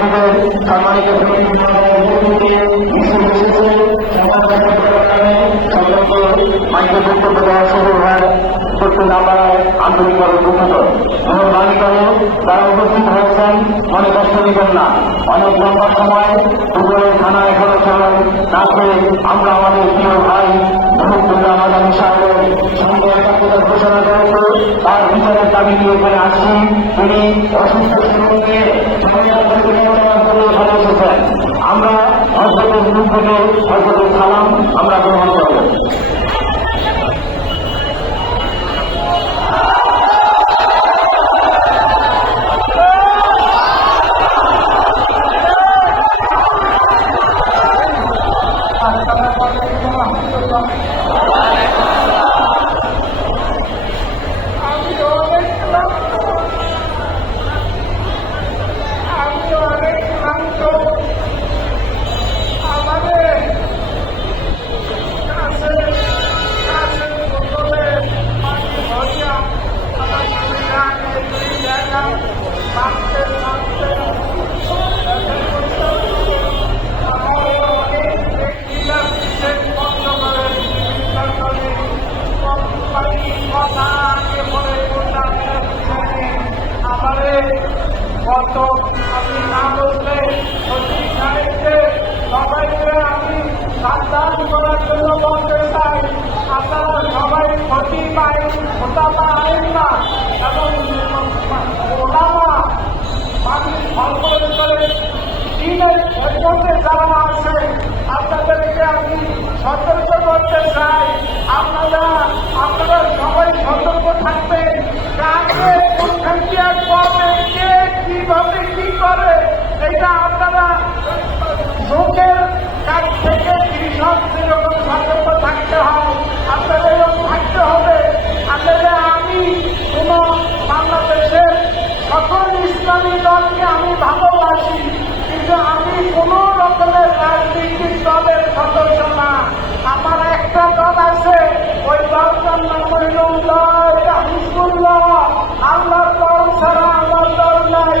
সম্মানিত মাইকে বক্তব্য দেওয়া শুরু হয় প্রত্যেক আমরা আন্তরিকভাবে দুঃখিত মেহরবানি করে তারা উপস্থিত হয়েছেন, মনে কষ্ট নেবেন না। অনেক লম্বা সময় দুপুরে থানা এখনও চলেন তাতে আমরা আমাদের প্রিয় ভাই মহম্মদুল্লাহ মাদানী সাহেবের সঙ্গে একাত্মতা ঘোষণা করেছে। তার বিচারের দাবি নিয়ে এখানে আসছি তিনি অসুস্থ এসেছেন। আমরা হজরতের থেকে হজরতের সালাম আমরা গ্রহণ করব। আমি কত আমি না বললে সত্যি সাহেবকে সবাইকে আমি সাবধান করার জন্য বলতে চাই। আপনারা সবাই ওটা পাবেন না, এবং ওলামা মানুষ অল্প করে দিনের পর্যন্ত যারা আছে, আপনাদেরকে আমি সতর্ক করতে চাই। আপনারা আপনারা সবাই সতর্ক থাকবেন। কাকে কোনখান কে কি করে এটা আপনারা লোকের কাছ থেকে কৃষক যেরকম সতর্ক থাকতে হয়? আপনাদের থাকতে হবে। আসলে আমি কোন বাংলাদেশের সকল ইসলামী দলকে আমি ভালোবাসি, কিন্তু আমি কোন রকমের রাজনৈতিক দলের সদস্য না। আমার একটা দল আছে, ওই দলটার নাম হইল হিজবুল্লাহ আল্লাহ দল ছাড়া আমার দল নাই।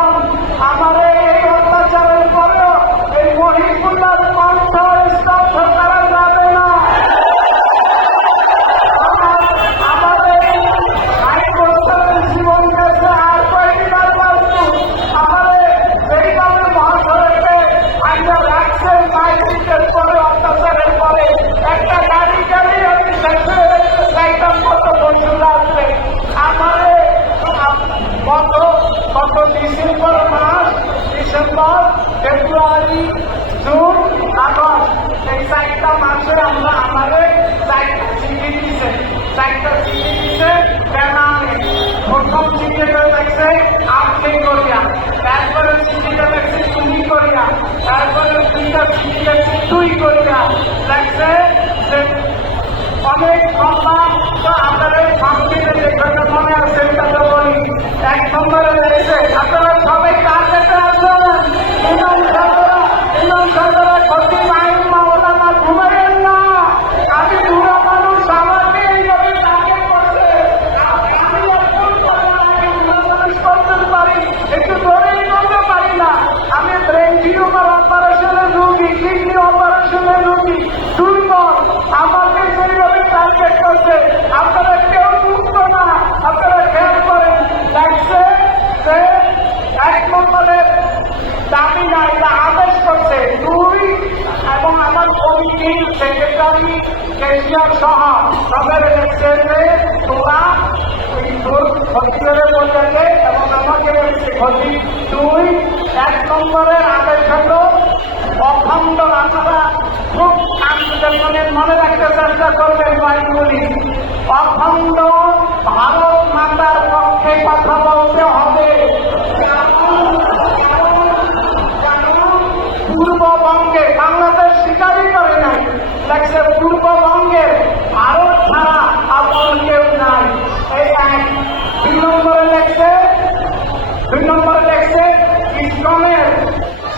February, June, August. এই চারটা মাসে আমরা আমাদের চিঠি দিছে। চারটা চিঠি দিছে, বেনামে। প্রথম চিঠিটা দেখছে, আপনি করিয়া। তারপরে চিঠিটা দেখছে, তুমি করিয়া। তারপরে দুইটা চিঠি দেখছে, তুই করিয়া। দেখছে টিউমার অপারেশনের রোগী কিডনি অপারেশনের রোগী দুর্বল আমাকে সেইভাবে টার্গেট করছে। আপনারা কেউ মুক্ত না, আপনারা খেয়াল করেন, দেখছে যে এক নম্বরের দাবি না এটা আদেশ করছে। দুই এবং আমার কমিটির সেক্রেটারি কেশিয়ার সহ সবের দেখছে যে তোরা ওই তোর ক্ষতিরে বলতে এবং আমাকে বলছে ক্ষতি দুই, এক নম্বরের আদেশ হলো অখণ্ড আপনারা খুব আনন্দের মনে রাখতে চেষ্টা করবেন বাড়িগুলি অখণ্ড ভারত মাতার পক্ষে কথা বলতে হবে পূর্ববঙ্গে বাংলাদেশ স্বীকারই করে নাই দেখছে পূর্ববঙ্গে ভারত ছাড়া আপন কেউ নাই এই ইস্কনের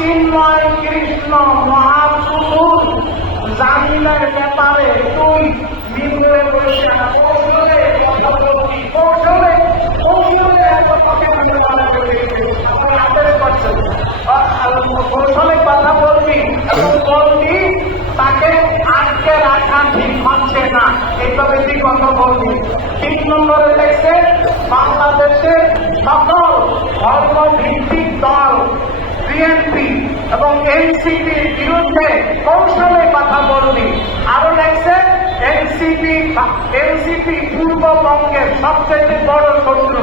চিন্ময় কৃষ্ণ মহাপ্রভুর জামিনের ব্যাপারে তুই মিলে বসে কৌশলে কৌশলে কৌশলে কৌশলে কথা বলবি বলবি, তাকে আটকে রাখা ঠিক হচ্ছে না। এইভাবে তুই কথা বলবি। তিন নম্বরে দেখছে বাংলাদেশের সকল ধর্ম ভিত্তিক দল বিএনপি এবং এনসিপির বিরুদ্ধে কৌশলে কথা বলবি আরও লেগছে এনসিপি এনসিপি পূর্ববঙ্গের সবচেয়ে বড় শত্রু।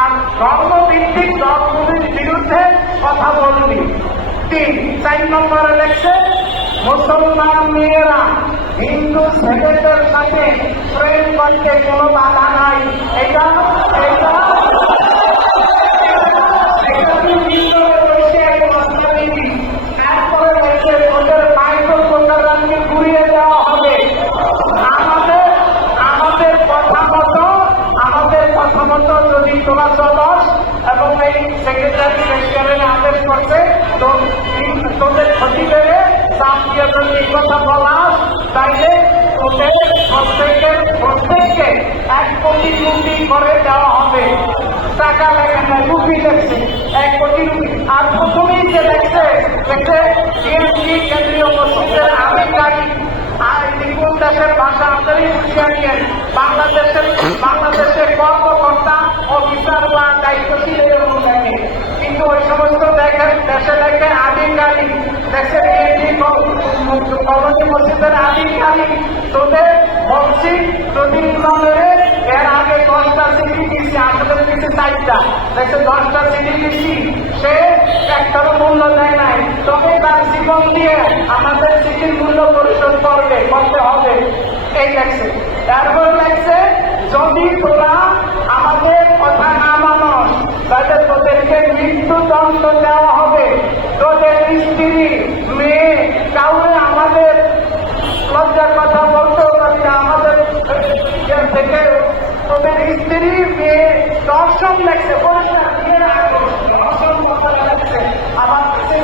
আর ধর্মভিত্তিক দলগুলির বিরুদ্ধে কথা বলবি তিন, চার নম্বরে লেগছে মুসলমান মেয়েরা, হিন্দু ছেলেদের সাথে প্রেম করতে কোনো বাধা নাই। এটা এটা বলাস তাইলে তোদের প্রত্যেকের প্রত্যেককে এক কোটি রুপি করে দেওয়া হবে। টাকা লাগে না, রুপি দেখছে, এক কোটি রুপি। আর প্রথমেই যে দেখছে দেখছে বিএনপি কেন্দ্রীয় মসজিদের আধিকারিক আর কোন দেশের ভাষা আপনারই বুঝিয়ে বাংলাদেশের বাংলাদেশের কর্মকর্তা, অফিসার বা দায়িত্বশীল এরকম দেখে। ওই সমস্ত দেশে দেখে আধিকারিক দেশের কলোনি মসজিদের আধিকারিক তোদের বলছি প্রতিনিধি এর আগে দশটা সিটি দিচ্ছি আসলে দিচ্ছি চারটা। দেখছে দশটা সিটি দিচ্ছি সে একটারও মূল্য দেয় নাই। তবে তার জীবন দিয়ে আমাদের সিটির মূল্য পরিশোধ করবে, করতে হবে। এই লাগছে তারপর লাগছে যদি তোরা আমাদের কথা না তাহলে তোদেরকে মৃত্যুদণ্ড দেওয়া হবে। তোদের স্ত্রী, মেয়ে কাউরে আমাদের লজ্জার কথা বলতেও পারি না। আমাদের থেকে তোদের স্ত্রী, মেয়ে, দর্শন লাগছে পরিষ্কার বিয়ের লাগছে আমার কাছে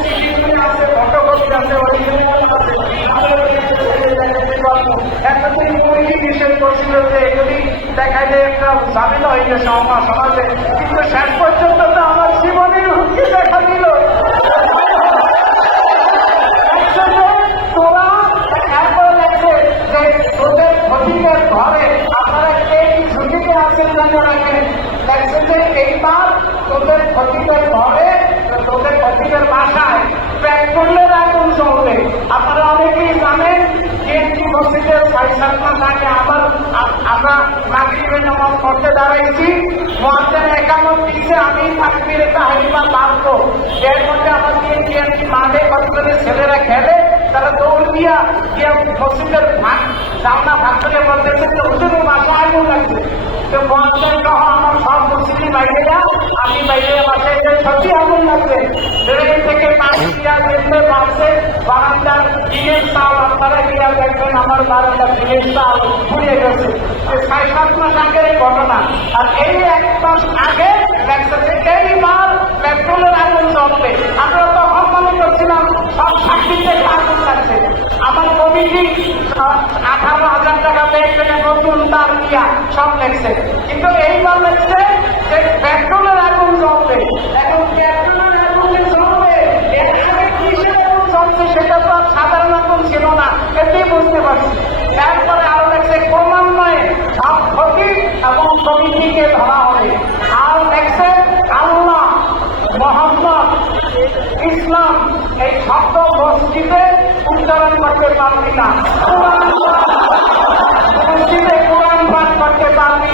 একটা হয়ে গেছে আমার সমাজে। কিন্তু শেষ পর্যন্ত তো আমার জীবনের হুমকি দেখা দিল একসাথে তোরা এরপরে দেখছে যে তোদের ক্ষতিকের ঘরে আপনারা কে কি ঝুঁকিতে আছেন জানো রাখেন দেখছে যে এইবার তোদের ক্ষতিকের ঘরে তোদের ক্ষতিকের বাসায় পেট্রোলের আগুন চলবে আপনারা অনেকেই জানেন বিএনপি মাস আগে আবার আমরা নাগরিকের নামাজ করতে দাঁড়াইছি। মহাজেন একামত দিচ্ছে আমি তাকবিরে তাহরিমা পারব এর মধ্যে আমার বিএনপি মাঠে কতগুলো ছেলেরা খেলে, তারা দৌড় দিয়া গিয়া মসজিদের ভাগ জামনা ভাগ করে বলতেছে যে হুজুর মাসে আগুন লাগছে তো মহাজেন কহ আমার সব মুসলিম বাইরে যা আমি বাইরে মাসে সত্যি আগুন লাগছে ট্রেন থেকে পানি দিয়া দেখতে পাচ্ছে, বারান্দার টিনের চাল আপনারা গিয়া দেখবেন, আমার বারান্দার টিনের চাল পুড়িয়ে গেছে। ছয় সাত মাস আগের ঘটনা। আর এই এক মাস আগে এইবার পেট্রোলের আগুন চলবে আমরা তখন মনে করছিলাম, সব সাক্ষীতে আগুন লাগছে আমার কমিটি আঠারো হাজার টাকা পেয়েছে নতুন তার দিয়া সব লেগছে কিন্তু এইবার লেগছে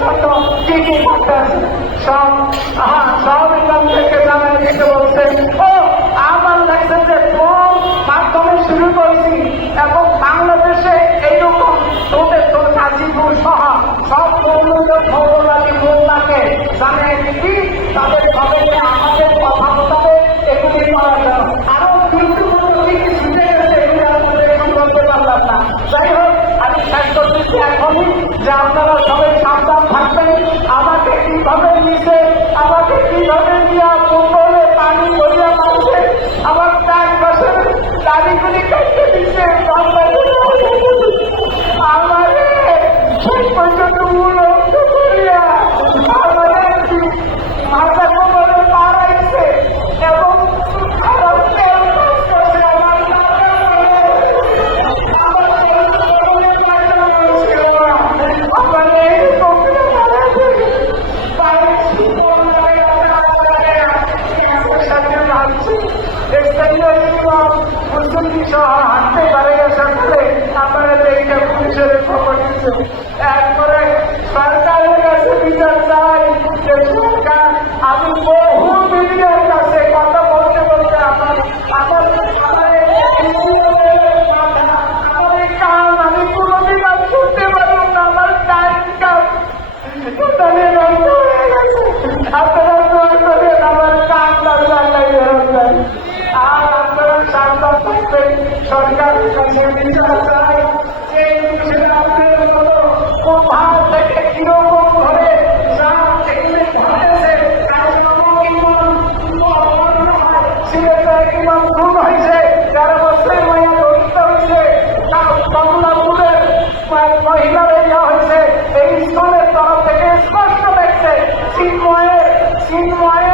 জন্য কি কি করতে আছে সব হ্যাঁ সব এখান থেকে জানাই দিতে বলছে ও আমার লাগছে যে কোন মাধ্যমে শুরু করেছি এবং বাংলাদেশে এইরকম তোদের তোর গাজীপুর সহ সব মৌলুদের খবরালি মোল্লাকে জানিয়ে দিচ্ছি, তাদের সবাইকে আমাদের কথা মোতাবেক এগুলি করার জন্য। আরও কিন্তু কি কি গেছে এগুলি আমাদের এখন বলতে পারলাম না। যাই হোক, আমি শেষ করতেছি এখনই যে আপনারা সবাই কীভাবে নিতে আমাকে কীভাবে নিয়ে মুম্বইয়ে দিচ্ছে একবারে সরকারের কাছে বিচার চাই যে সরকার, আমি বহু মিডিয়ার কাছে কথা বলতে বলতে আমার আমার আর মহিলারা এই স্কুলের তরফ থেকে স্পষ্ট দেখছে চিন্ময়ের